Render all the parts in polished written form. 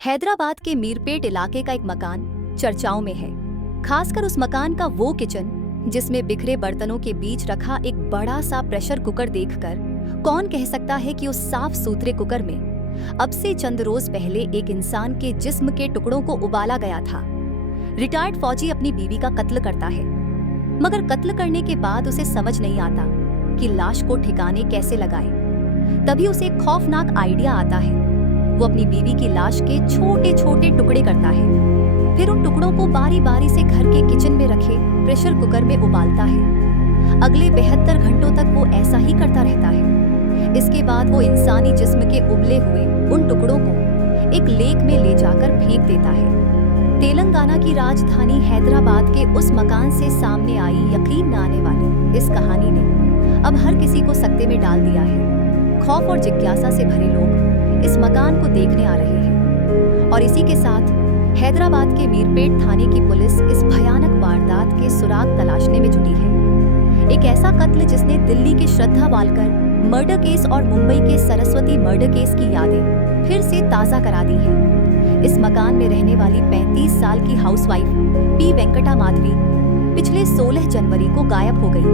हैदराबाद के मीरपेट इलाके का एक मकान चर्चाओं में है। खासकर उस मकान का वो किचन जिसमें बिखरे बर्तनों के बीच रखा एक बड़ा सा प्रेशर कुकर देखकर कौन कह सकता है कि उस साफ सुथरे कुकर में अब से चंद रोज पहले एक इंसान के जिस्म के टुकड़ों को उबाला गया था। रिटायर्ड फौजी अपनी बीवी का कत्ल करता है, मगर कत्ल करने के बाद उसे समझ नहीं आता कि लाश को ठिकाने कैसे लगाए। तभी उसे एक खौफनाक आइडिया आता है। वो अपनी बीवी की लाश के छोटे छोटे टुकड़े करता है, फिर उन टुकड़ों को बारी बारी से घर के किचन में रखे प्रेशर कुकर में उबालता है। अगले 72 घंटों तक वो ऐसा ही करता रहता है। इसके बाद वो इंसानी जिस्म के उबले हुए उन टुकड़ों को एक लेक में ले जाकर फेंक देता है। तेलंगाना की राजधानी हैदराबाद के उस मकान से सामने आई यकीन न आने वाली इस कहानी ने अब हर किसी को सकते में डाल दिया है। खौफ और जिज्ञासा से भरे लोग इस मकान को देखने आ रहे हैं और इसी के साथ हैदराबाद के मीरपेट थाने की पुलिस इस भयानक वारदात के सुराग तलाशने में जुटी है। एक ऐसा कत्ल जिसने दिल्ली के श्रद्धा वालकर मर्डर केस और मुंबई के सरस्वती मर्डर केस की यादें फिर से ताज़ा करा दी है। इस मकान में रहने वाली 35 साल की हाउसवाइफ पी वेंकटा माधवी पिछले 16 जनवरी को गायब हो गई।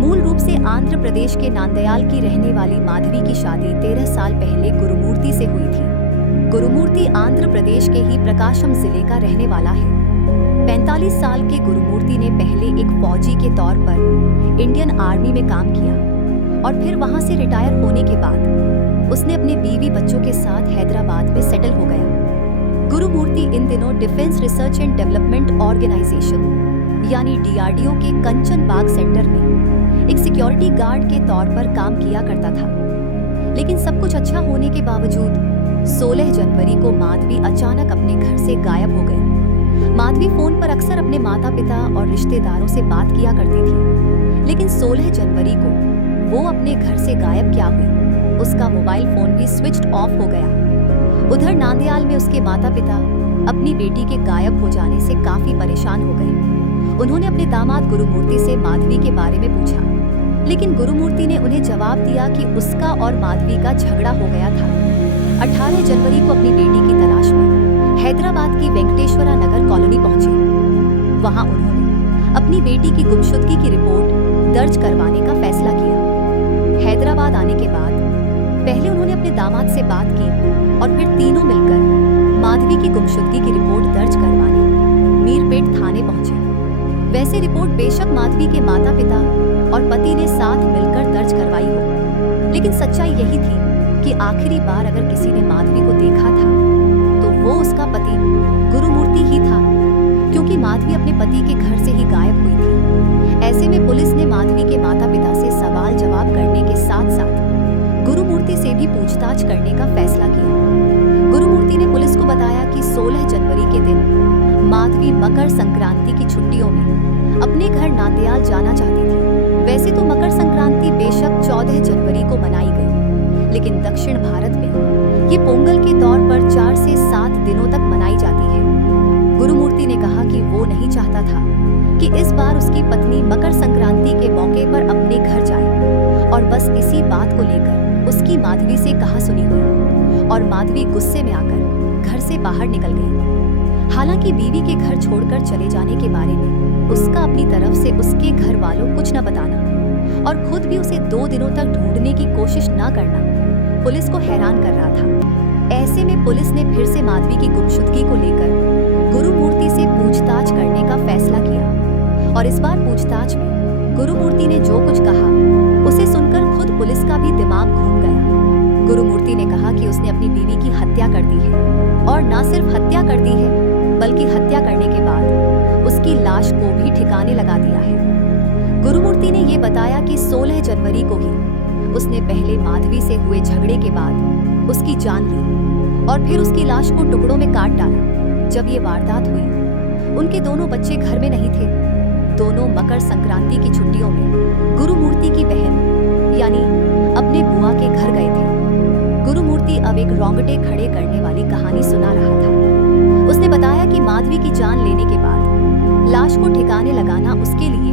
मूल रूप से आंध्र प्रदेश के नांदयाल की रहने वाली माधवी की शादी 13 साल पहले गुरुमूर्ति से हुई थी। गुरुमूर्ति आंध्र प्रदेश के ही प्रकाशम जिले का रहने वाला है। 45 साल के गुरुमूर्ति ने पहले एक फौजी के तौर पर इंडियन आर्मी में काम किया और फिर वहां से रिटायर होने के बाद उसने अपने बीवी बच्चों के साथ हैदराबाद में सेटल हो गया। गुरुमूर्ति इन दिनों defence research and development organisation यानी DRDO के कंचन बाग सेंटर में एक सिक्योरिटी गार्ड के तौर पर काम किया करता था। लेकिन सब कुछ अच्छा होने के बावजूद 16 जनवरी को माधवी अचानक अपने घर से गायब हो गई। माधवी फोन पर अक्सर अपने माता पिता और रिश्तेदारों से बात किया करती थी, लेकिन 16 जनवरी को वो अपने घर से गायब क्या हुई, उसका मोबाइल फोन भी स्विच्ड ऑफ हो गया। उधर नांदयाल में उसके माता पिता अपनी बेटी के गायब हो जाने से काफी परेशान हो गए। उन्होंने अपने दामाद गुरुमूर्ति से माधवी के बारे में पूछा, लेकिन गुरुमूर्ति ने उन्हें जवाब दिया कि उसका और माधवी का झगड़ा हो गया था। 18 जनवरी को अपनी बेटी की तलाश में हैदराबाद की वेंकटेश्वरा नगर कॉलोनी पहुंचे। वहां उन्होंने अपनी बेटी की गुमशुदगी की रिपोर्ट दर्ज करवाने का फैसला किया। हैदराबाद आने के बाद पहले उन्होंने अपने दामाद से बात की और फिर तीनों मिलकर माधवी की गुमशुदगी की रिपोर्ट दर्ज करवाने मीरपेट थाने पहुंचे। वैसे रिपोर्ट बेशक माधवी के माता पिता और पति ने साथ मिलकर दर्ज करवाई हो, लेकिन सच्चाई यही थी कि आखिरी बार अगर किसी ने माधवी को देखा था तो वो उसका पति गुरुमूर्ति ही था, क्योंकि माधवी अपने पति के घर से ही गायब हुई थी। ऐसे में पुलिस ने माधवी के माता पिता से सवाल जवाब करने के साथ साथ गुरुमूर्ति से भी पूछताछ करने का फैसला किया। गुरुमूर्ति ने पुलिस को बताया कि 16 जनवरी के दिन माधवी मकर संक्रांति की छुट्टियों में अपने घर नांदयाल जाना चाहती थी। वैसे तो मकर संक्रांति बेशक 14 जनवरी को मनाई गई, लेकिन दक्षिण भारत में ये पोंगल के तौर पर 4 से 7 दिनों तक मनाई जाती है। गुरुमूर्ति ने कहा कि वो नहीं चाहता था कि इस बार उसकी पत्नी मकर संक्रांति के मौके पर अपने घर जाए और बस इसी बात को लेकर उसकी माधवी से कहासुनी हुई और माधवी गुस्से में आकर घर से बाहर निकल गई। हालांकि बीवी के घर छोड़कर चले जाने के बारे में उसका अपनी तरफ से उसके घर वालों कुछ न बताना और खुद भी उसे 2 दिनों तक ढूंढने की कोशिश न करना पुलिस को हैरान कर रहा था। ऐसे में पुलिस ने फिर से माधवी की गुमशुदगी को लेकर गुरुमूर्ति से पूछताछ करने का फैसला किया और इस बार पूछताछ में गुरुमूर्ति ने जो कुछ कहा उसे सुनकर खुद पुलिस का भी दिमाग घूम गया। गुरुमूर्ति ने कहा कि उसने अपनी बीवी की हत्या कर दी है और न सिर्फ हत्या कर दी है बल्कि हत्या करने के बाद उसकी लाश को भी ठिकाने लगा दिया है। गुरुमूर्ति ने ये बताया कि 16 जनवरी को ही उसने पहले माधवी से हुए झगड़े के बाद उसकी जान ली और फिर उसकी लाश को टुकड़ों में काट डाला। जब ये वारदात हुई उनके दोनों बच्चे घर में नहीं थे। दोनों मकर संक्रांति की छुट्टियों में गुरुमूर्ति की बहन यानी अपने बुआ के घर गए थे। गुरुमूर्ति अब एक रोंगटे खड़े करने वाली कहानी सुना रहा था। उसने बताया कि माधवी की जान लेने के बाद लाश को ठिकाने लगाना उसके लिए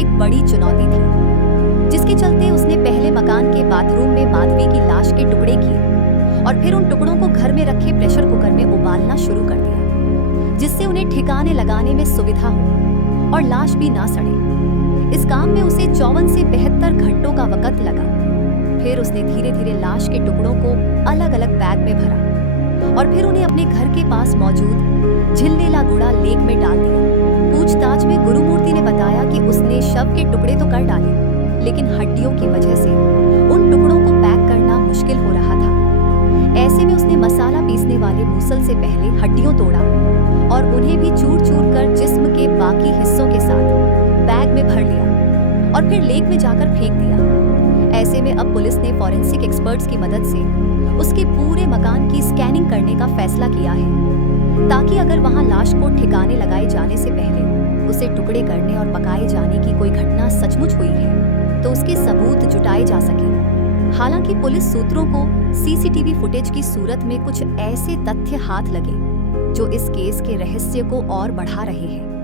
एक बड़ी चुनौती थी। चलते उसने पहले मकान के बाथरूम में माधवी की लाश के टुकड़े किए और फिर उन टुकड़ों को घर में रखे प्रेशर कुकर में उबालना शुरू कर दिया, जिससे उन्हें ठिकाने लगाने में सुविधा हो और लाश भी ना सड़े। इस काम में उसे 54 से 72 घंटों का वक्त लगा। फिर उसने धीरे धीरे लाश के टुकड़ों को अलग अलग बैग में भरा और फिर उन्हें अपने घर के पास मौजूद झिल्लेलागुड़ा लेक में डाल दिया। पूछताछ में गुरुमूर्ति ने बताया कि उसने शव के टुकड़े तो कर डाले, लेकिन हड्डियों की वजह से उन टुकड़ों को पैक करना मुश्किल हो रहा था। ऐसे में उसने मसाला पीसने वाले मूसल से पहले हड्डियों तोड़ा और उन्हें भी चूर चूर कर जिस्म के बाकी हिस्सों के साथ बैग में भर लिया और फिर लेक में जाकर फेंक दिया। ऐसे में अब पुलिस ने फॉरेंसिक एक्सपर्ट्स की मदद से उसके पूरे मकान की स्कैनिंग करने का फैसला किया है, ताकि अगर वहां लाश को ठिकाने लगाए जाने से पहले उसे टुकड़े करने और पकाए जाने की कोई घटना सचमुच हुई है तो उसके सबूत जुटाए जा सके। हालांकि पुलिस सूत्रों को सीसीटीवी फुटेज की सूरत में कुछ ऐसे तथ्य हाथ लगे जो इस केस के रहस्य को और बढ़ा रहे हैं।